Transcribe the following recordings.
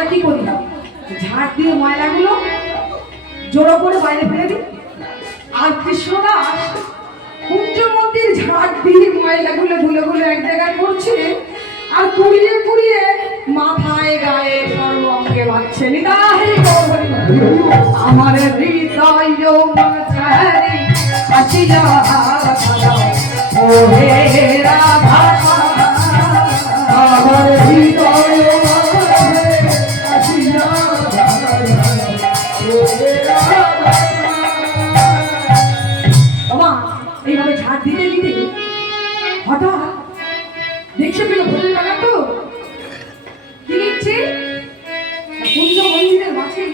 আমরা কি করি, ঝাড় দিয়ে ময়লাগুলো জোড়ো করে বাইরে ফেলে দিই। আর কৃষ্ণদাস কুঞ্জ মন্দির ঝাড় দিয়ে ময়লাগুলো ধুলো গুলো এক জায়গায় করছে, আর কুড়িয়ে কুড়িয়ে মাথায় গায়ে সর্ব অঙ্গে ভাবছে নিতাই গৌর আমার হৃদয় মাঝারে আসিয়া ও হে রাধা আমার হৃদয় মাঝারে আসিয়া ও হে রাধা। বাবা এইভাবে ঝাড় দিতে দিতে হঠাৎ দেখতে পেল ভোরের বেলা তো কি দেখছে, কুঞ্জ মন্দিরের মাঝে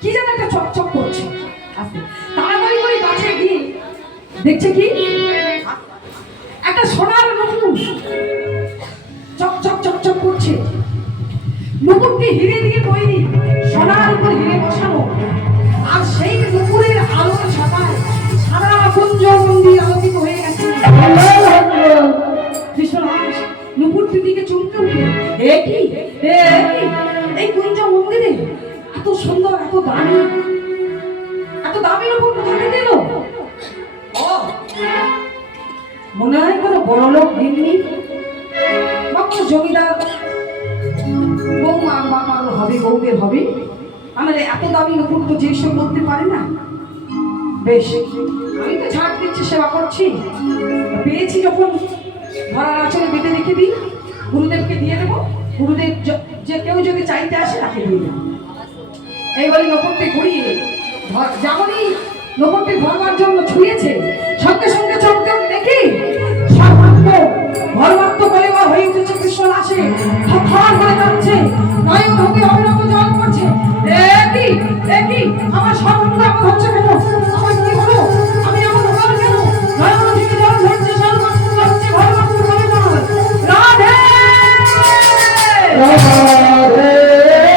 কি যেন একটা চকচক করছে। আস্তে তাড়াতাড়ি করে কাছে গিয়ে দেখছে কি একটা সোনার নুপুর চকচক চকচক করছে। নুপুরটি হিরে দিয়ে তৈরি, সোনার উপর হিরে বসানো, আর সেই নুপুরের আলোর ছাপায় সারা কুঞ্জ মন্দির আলোকিত হয়ে গেছে। কৃষ্ণদাস নুপুরটির দিকে চমকে উঠে, এই কুঞ্জ মন্দিরে এত সুন্দর এত দামি নুপুর কোথা থেকে এলো? মনে হয় কোনো বড় লোক গিন্নি বা কোনো জমিদার বৌমা বা কারো হবে, বউদের হবে। আমাদের এত দামি নুপুর তো যে সব করতে পারে না। বেশ, আমি তো ঝাড় দিচ্ছি, সেবা করছি, পেয়েছি যখন ধরার আঁচলে বেঁধে রেখে দিই, গুরুদেবকে দিয়ে দেবো। গুরুদেব যে কেউ যদি চাইতে আসে তাকে দিয়ে দেবো। এই বলে নপুরটি ঘুরিয়ে যেমনই নপুরটি ধরবার জন্য ছুঁয়েছে, সঙ্গে সঙ্গে চমকে দেখি সর্বাত্ম ধর্মাত্ম বলিবা হয়ে উঠেছে। কৃষ্ণদাসে থরথর করে কাঁপছে, নয়ন হতে অবিরত জল পড়ছে। একই আমার সর্বাঙ্গ এমন হচ্ছে কেন? আমার কি হলো? আমি এমন হলাম কেন? নয়ন থেকে জল ঝরছে, সর্বাত্ম হচ্ছে ধর্মাত্ম বলিবা। রাধে রাধে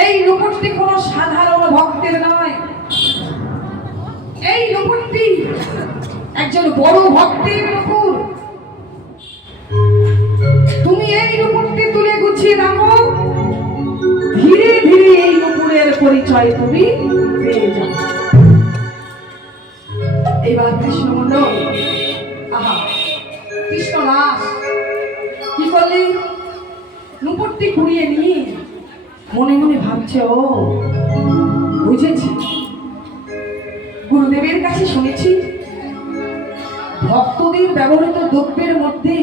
এই নুপুরটি কোন সাধারণ ভক্তের নয়, এই নুপুরটি একজন বড় ভক্তের নুপুর। তুমি এই নুপুরটি তুলে গুছিয়ে রাখো, ধীরে ধীরে এই নুপুরের পরিচয় তুমি পেয়ে যাবে। এইবার কৃষ্ণমন্ডল, আহা কৃষ্ণদাস কি করলে, নুপুরটি কুড়িয়ে নিয়ে মনে মনে ভাবছে, ও বুঝেছি, গুরুদেবের কাছে শুনেছি ভক্তদের ব্যবহৃত দ্রব্যের মধ্যে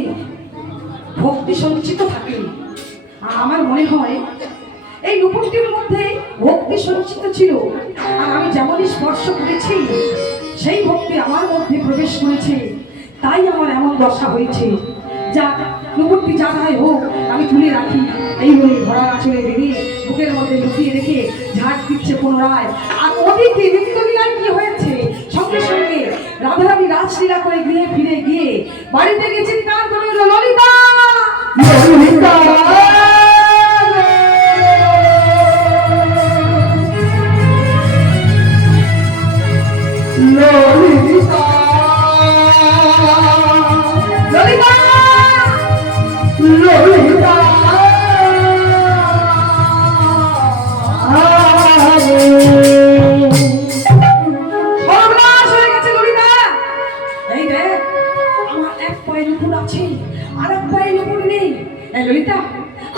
ভক্তি সঞ্চিত থাকে। আমার মনে হয় এই নুপুরটির মধ্যে ভক্তি সঞ্চিত ছিল, আর আমি যেমনই স্পর্শ করেছি সেই ভক্তি আমার মধ্যে প্রবেশ করেছে, তাই আমার এমন দশা হয়েছে। যা নুপুরটি যা হয় হোক, আমি তুলে রাখি। এই বলে ঘোড়ার আঁচলে বেরিয়ে বুকের মধ্যে লুকিয়ে রেখে ঝাড় দিচ্ছে পুনরায়। আর ওদিকে নিত্যলীলায় কি হয়েছে, সঙ্গে সঙ্গে রাধারানী রাসলীলা করে গৃহে ফিরে গিয়ে বাড়িতে গিয়ে চিৎকার করে ললিতা ললিতা ললিতা ললিতা ললিতা সর্বনাশ হয়ে গেছে ললিতা। এই দেখ, আমার এক পায়ে নুপুর আছে আর এক পায়ে নুপুর নেই। এই ললিতা,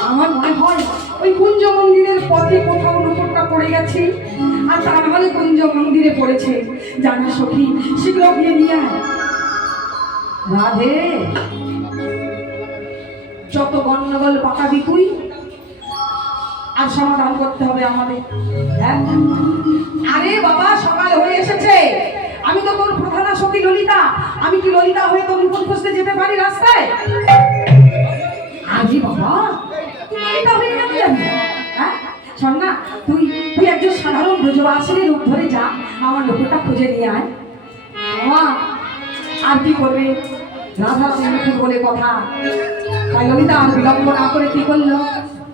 আমার মনে হয় ওই কুঞ্জ মন্দিরের পথে কোথাও নুপুরটা পড়ে গেছে, আর তা নাহলে কুঞ্জ মন্দিরে পড়েছে। জানা সখী, শীঘ্র গিয়ে নিয়ে আয়। রাধে, যত গন্ডগোল পাকাবি তুই, আর সমাধান করতে হবে আমাদের। হ্যাঁ, আরে বাবা, সকাল হয়ে এসেছে, আমি তো তোর প্রধানা সখী ললিতা, আমি কি ললিতা হয়ে তোর নূপুর খুঁজতে যেতে পারি রাস্তায়? আজি বাবা, তুই ললিতা হয়ে কেন যাবি? হ্যাঁ শোন না, তুই তুই একজন সাধারণ ব্রজবাসীর রূপ ধরে যা, আমার নূপুরটা খুঁজে নিয়ে আয়। মা আর কি করবে, রাধা নূপুর বলে কথা। তাই ললিতা আর বিলম্ব না করে কি করলো,